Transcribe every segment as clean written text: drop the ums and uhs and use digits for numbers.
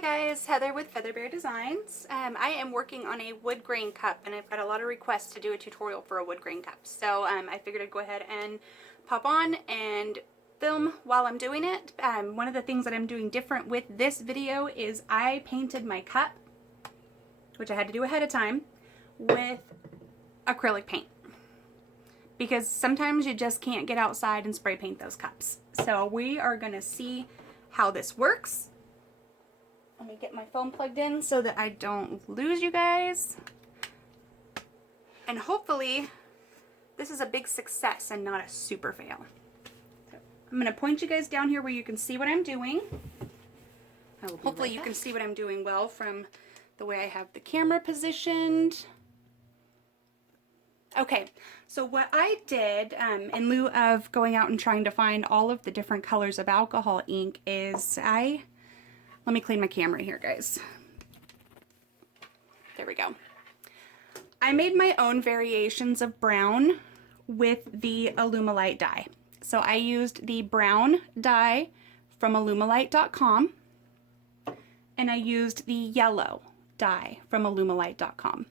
Hi guys, Heather with FeatherBear Designs. I am working on a wood grain cup and I've got a lot of requests to do a tutorial for a wood grain cup. So I figured I'd go ahead and pop on and film while I'm doing it. One of the things that I'm doing different with this video is I painted my cup, which I had to do ahead of time, with acrylic paint. Because sometimes you just can't get outside and spray paint those cups. So we are going to see how this works. Let me get my phone plugged in so that I don't lose you guys. And hopefully this is a big success and not a super fail. So I'm going to point you guys down here where you can see what I'm doing. Hopefully you can see what I'm doing well from the way I have the camera positioned. Okay, so what I did in lieu of going out and trying to find all of the different colors of alcohol ink is let me clean my camera here, guys. There we go. I made my own variations of brown with the Alumilite dye. So I used the brown dye from alumilite.com and I used the yellow dye from alumilite.com.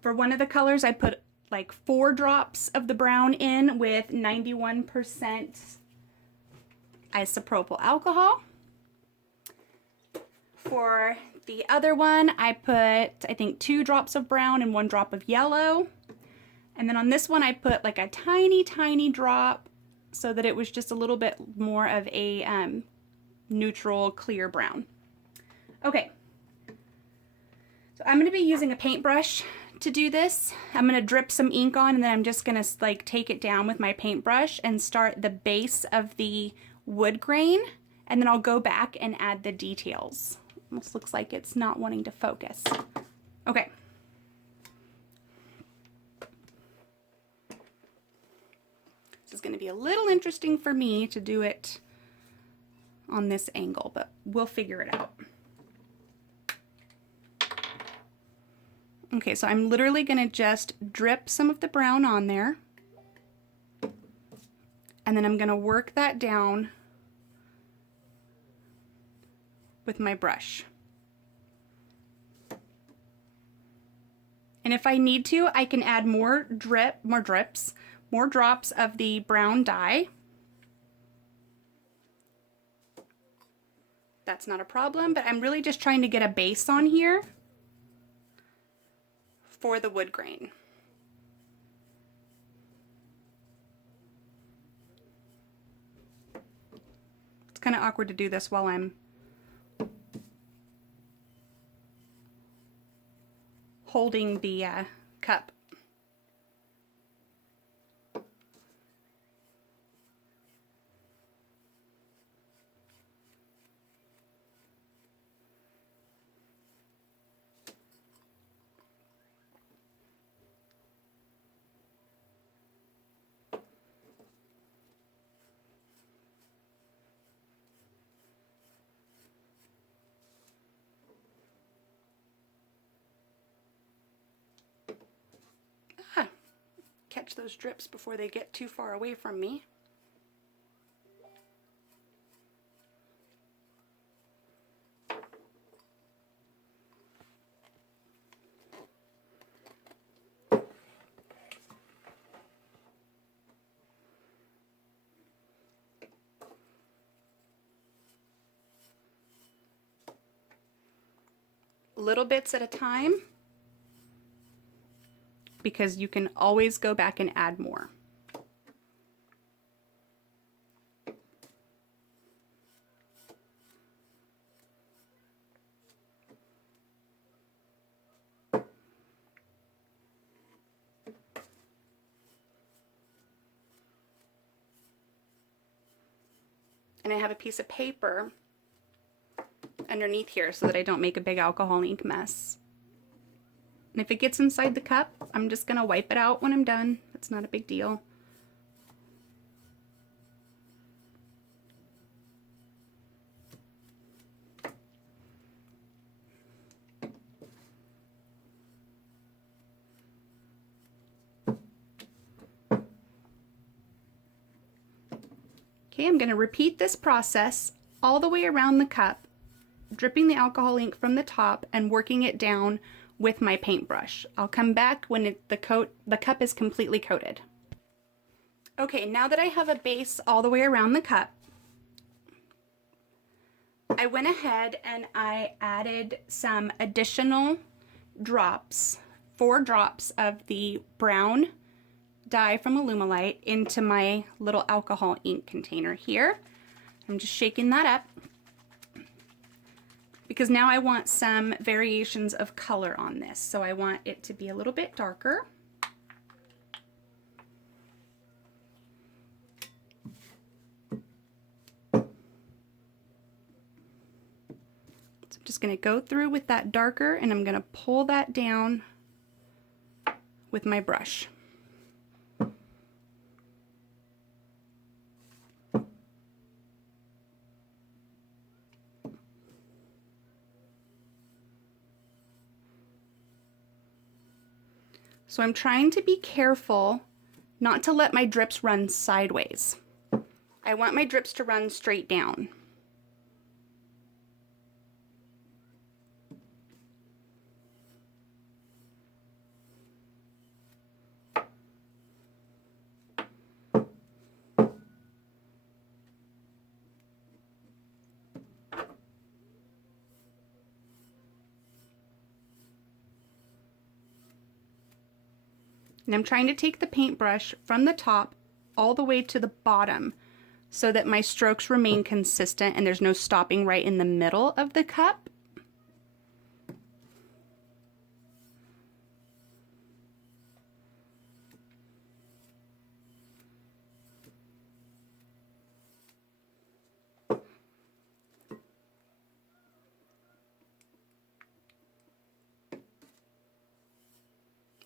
For one of the colors, I put like 4 drops of the brown in with 91% isopropyl alcohol. For the other one, I put, I think, 2 drops of brown and 1 drop of yellow. And then on this one, I put like a tiny, tiny drop so that it was just a little bit more of a neutral, clear brown. Okay. So I'm going to be using a paintbrush to do this. I'm going to drip some ink on and then I'm just going to like take it down with my paintbrush and start the base of the wood grain, and then I'll go back and add the details. Almost looks like it's not wanting to focus. Okay. This is going to be a little interesting for me to do it on this angle, but we'll figure it out. Okay, so I'm literally going to just drip some of the brown on there, and then I'm going to work that down with my brush. And if I need to, I can add more drops of the brown dye. That's not a problem, but I'm really just trying to get a base on here for the wood grain. It's kind of awkward to do this while I'm holding the cup. Catch those drips before they get too far away from me. Little bits at a time, because you can always go back and add more. And I have a piece of paper underneath here so that I don't make a big alcohol ink mess. And if it gets inside the cup, I'm just going to wipe it out when I'm done. It's not a big deal. Okay, I'm going to repeat this process all the way around the cup dripping the alcohol ink from the top and working it down with my paintbrush. I'll come back when the cup is completely coated. Okay, now that I have a base all the way around the cup, I went ahead and I added some additional drops, 4 drops of the brown dye from Alumilite into my little alcohol ink container here. I'm just shaking that up because now I want some variations of color on this. So I want it to be a little bit darker. Just going to go through with that darker and I'm going to pull that down with my brush. So I'm trying to be careful not to let my drips run sideways. I want my drips to run straight down. And I'm trying to take the paintbrush from the top all the way to the bottom so that my strokes remain consistent and there's no stopping right in the middle of the cup.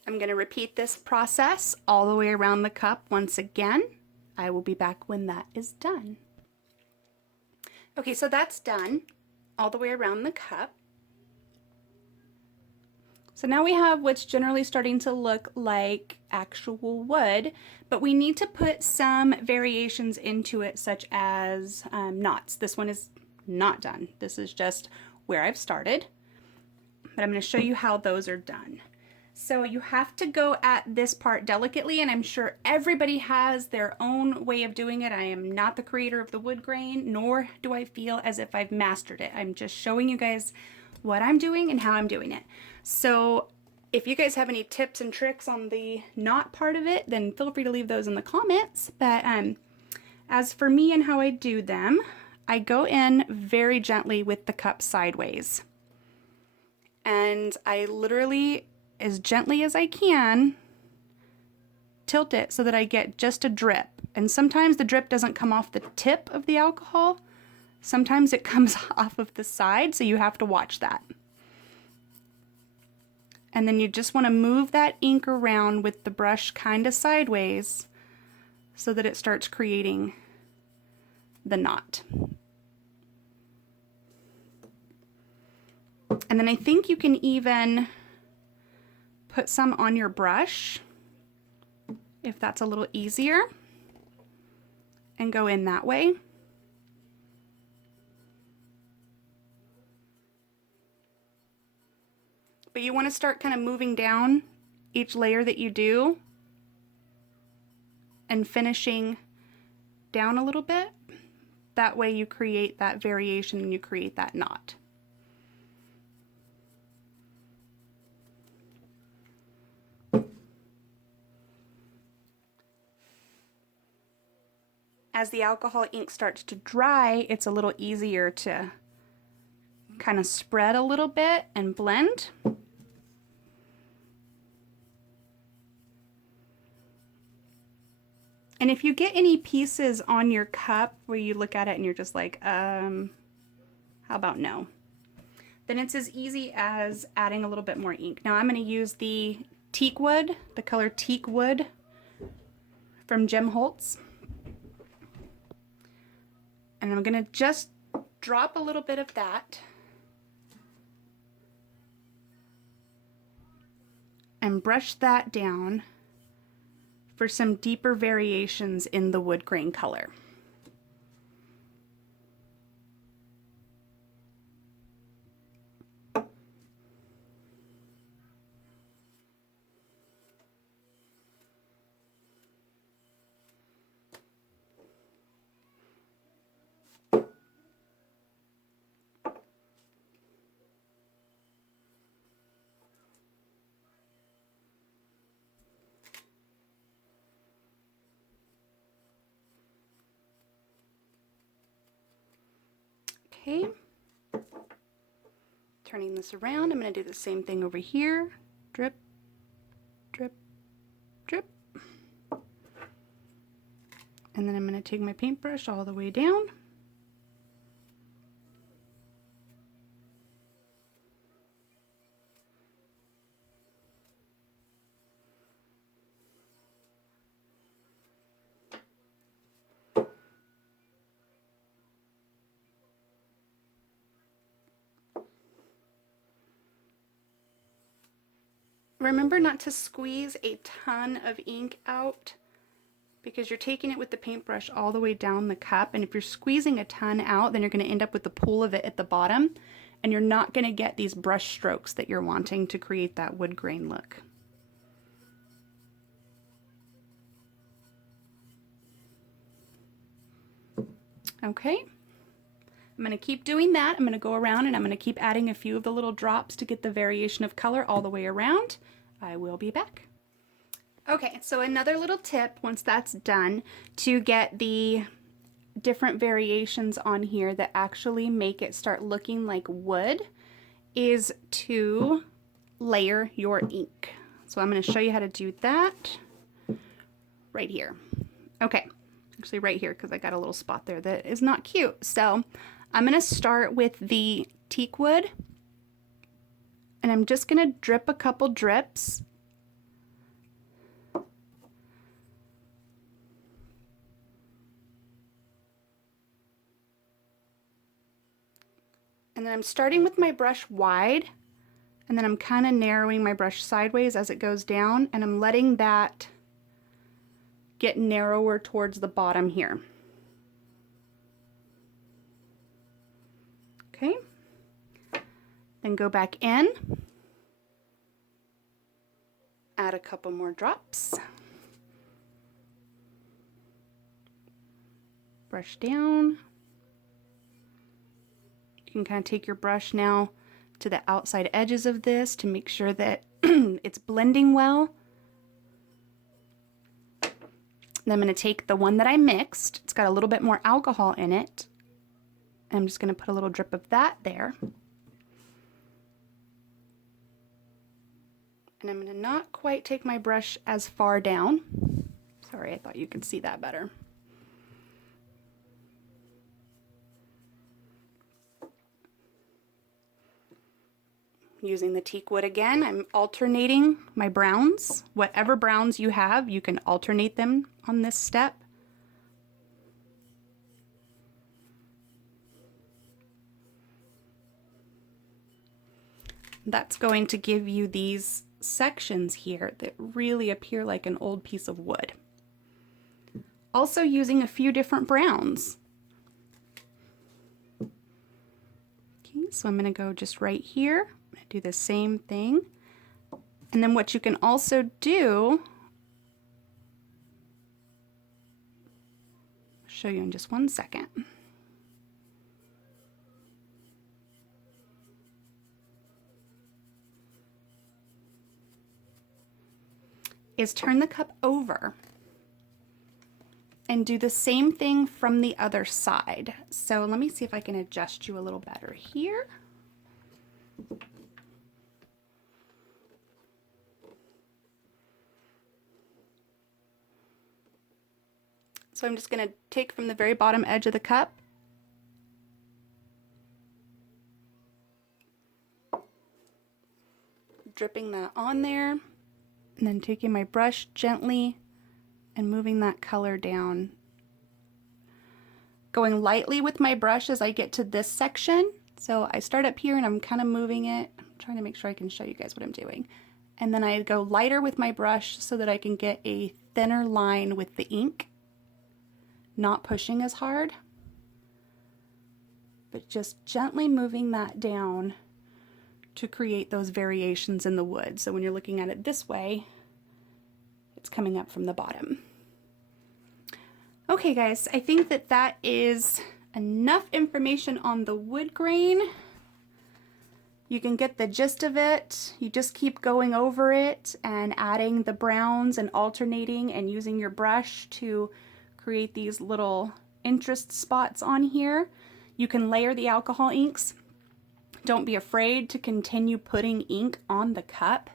I'm going to repeat this process all the way around the cup once again. I will be back when that is done. Okay, so that's done all the way around the cup. So now we have what's generally starting to look like actual wood, but we need to put some variations into it, such as knots. This one is not done. This is just where I've started, but I'm going to show you how those are done. So you have to go at this part delicately, and I'm sure everybody has their own way of doing it. I am not the creator of the wood grain, nor do I feel as if I've mastered it. I'm just showing you guys what I'm doing and how I'm doing it. So if you guys have any tips and tricks on the knot part of it, then feel free to leave those in the comments. But as for me and how I do them, I go in very gently with the cup sideways. And I literally, as gently as I can, tilt it so that I get just a drip. And sometimes the drip doesn't come off the tip of the alcohol. Sometimes it comes off of the side, so you have to watch that. And then you just want to move that ink around with the brush kind of sideways so that it starts creating the knot. And then I think you can even put some on your brush if that's a little easier and go in that way. But you want to start kind of moving down each layer that you do and finishing down a little bit. That way you create that variation and you create that knot. As the alcohol ink starts to dry, it's a little easier to kind of spread a little bit and blend. And if you get any pieces on your cup where you look at it and you're just like, how about no? Then it's as easy as adding a little bit more ink. Now I'm going to use the teak wood, the color teak wood from Jim Holtz. And I'm going to just drop a little bit of that and brush that down for some deeper variations in the wood grain color. Okay. Turning this around, I'm going to do the same thing over here. Drip, drip, drip. And then I'm going to take my paintbrush all the way down. Remember not to squeeze a ton of ink out because you're taking it with the paintbrush all the way down the cup, and if you're squeezing a ton out, then you're going to end up with the pool of it at the bottom, and you're not going to get these brush strokes that you're wanting to create that wood grain look. Okay. I'm going to keep doing that. I'm going to go around and I'm going to keep adding a few of the little drops to get the variation of color all the way around. I will be back. Okay, so another little tip once that's done to get the different variations on here that actually make it start looking like wood is to layer your ink. So I'm going to show you how to do that right here. Okay, actually right here because I got a little spot there that is not cute. So I'm going to start with the teak wood, and I'm just going to drip a couple drips. And then I'm starting with my brush wide, and then I'm kind of narrowing my brush sideways as it goes down, and I'm letting that get narrower towards the bottom here. Okay, then go back in, add a couple more drops, brush down. You can kind of take your brush now to the outside edges of this to make sure that it's blending well. Then I'm going to take the one that I mixed. It's got a little bit more alcohol in it. I'm just going to put a little drip of that there. And I'm going to not quite take my brush as far down. Sorry, I thought you could see that better. Using the teak wood again, I'm alternating my browns. Whatever browns you have, you can alternate them on this step. That's going to give you these sections here that really appear like an old piece of wood. Also using a few different browns. Okay, so I'm going to go just right here. I'm going to do the same thing. And then what you can also do, I'll show you in just one second. Is turn the cup over and do the same thing from the other side. So let me see if I can adjust you a little better here. So I'm just going to take from the very bottom edge of the cup, dripping that on there, and then taking my brush gently and moving that color down. Going lightly with my brush as I get to this section. So I start up here and I'm kind of moving it. I'm trying to make sure I can show you guys what I'm doing. And then I go lighter with my brush so that I can get a thinner line with the ink. Not pushing as hard, but just gently moving that down to create those variations in the wood. So when you're looking at it this way, it's coming up from the bottom. Okay guys, I think that that is enough information on the wood grain. You can get the gist of it. You just keep going over it and adding the browns and alternating and using your brush to create these little interest spots on here. You can layer the alcohol inks. Don't be afraid to continue putting ink on the cup.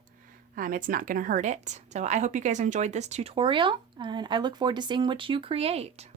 It's not going to hurt it. So I hope you guys enjoyed this tutorial, and I look forward to seeing what you create.